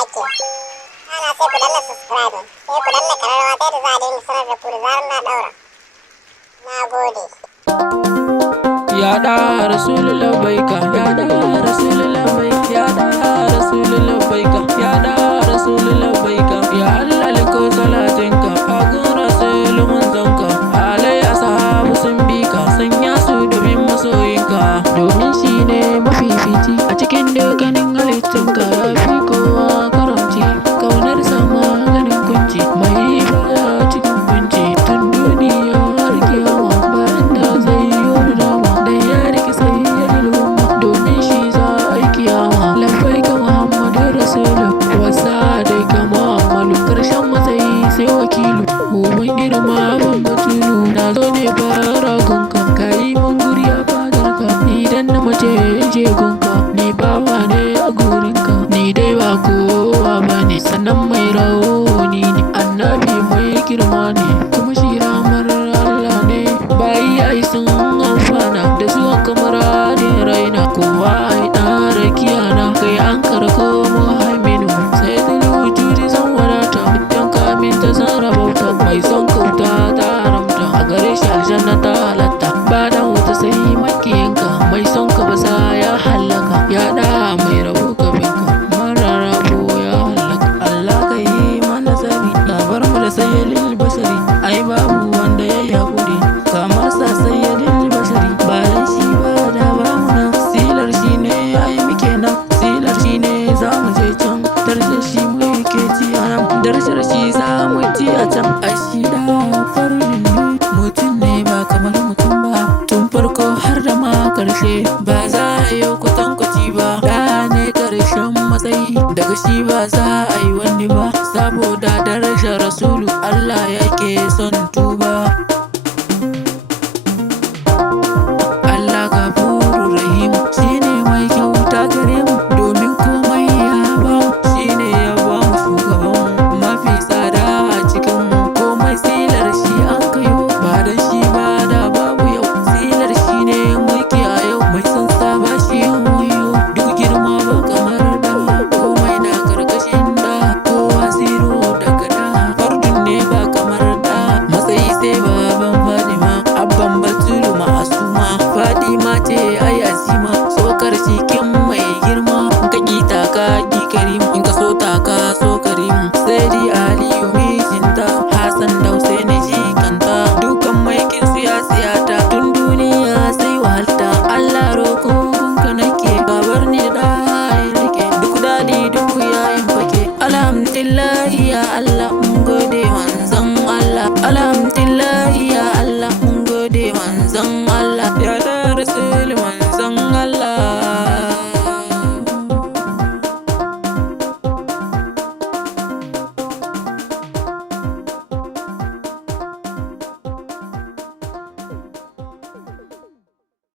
Ana sai ku danna subscribe, sai ku danna ƙararrawa ta yadda za a daina sanar da ku da zarar na ɗaura. Na gode. Ya DAHA RASULU labbaika, ya DAHA RASULU labbaika, ya DAHA RASULU labbaika, ya DAHA RASULU labbaika. Ya Allah liko salatinka a gun Rasulu manzonka, alai ashabu sun bi ka, sanya su domin masoyinka, domin shi ne mafifici a cikin dukkanin halittunka. Ya fi kowa karamci, kaunar sama ganin kunci, mai baya cikin kunci tun duniya har kiyama. Bayan da zai yi dama da ya rike sai ya ilma, domin shi za a yi kiyama. Labbaika Muhammadu Rasulu, wasa dai ka Muhammadu, karshen matsayi sai wakilu, mun girma ban batulu. Na zo ne fara gunka, ka yi mun guri a fadarka, idan na mace je gunka, ni bawa ne a gurinka, ni dai ba kowa ba ne, sannan mai rauni ne, annabi mai girma ne, kuma shi ramar Allah ne. Bayi ai sun amfana da zuwan kamaradin raina, kowa ai ɗara kiyana, kai an karko muhaiminu, sai wujudi zan wadata, idan kamin ta san rabauta, mai son kauta ta haramta, a gare shi aljanna ta halatta, ba dan wuta sai makiyinka, mai son ka basa ya hallaka. Ya DAHA mai rabo kabinka, mara rabo ya hallaka. Allah ka yi mana tsari, labar mu da sayyidil basari, ai babu wanda ya yi haƙuri kamar sa sayyidil basari. Bayan shi ba da ba mu nan, silar shi ne ai muke nan, silar shi ne za mu je can, darajar shi muke ci a nan, darajar shi za mu ci a can. Ai shi da farin mutum ne ba kamar mutum ba, tun farko har da ma karshe ba za a yi kwatankwaci ba. Da ne karshen matsayi, daga shi ba za a yi wani ba, saboda darajar Rasulu Allah yake son tuba. Allah gafuru rahim, shine mai kyauta gare mu, domin komai ya ba mu, shine ya ba mu shugaban mafi tsada a cikin mu, komai silar shi an kayo, ba dan shi ba da babu yau, silar shi ne mulki a yau, mai son sa ba shi wayo, duk girma ba kamar da, komai na karkashin da, kowa zero daga da, fardun ne ba kamar da, matsayi sai baban Fadima, abban Batulu ma'asuma, Fadima ce ai azima, sokar cikin mai girma, in ka kita ka ki karim, in ka so ta ka so karim, sai di Aliyu mijinta, Hassan da Husaini jikanta, dukan mai kin siyasiyata, tun duniya sai wahalta. Allah roko ka nake, ka bar ni da ya rike, duk dadi duk yayin fake. Alhamdulillah ya Allah, mun gode manzon Allah, alhamdulillah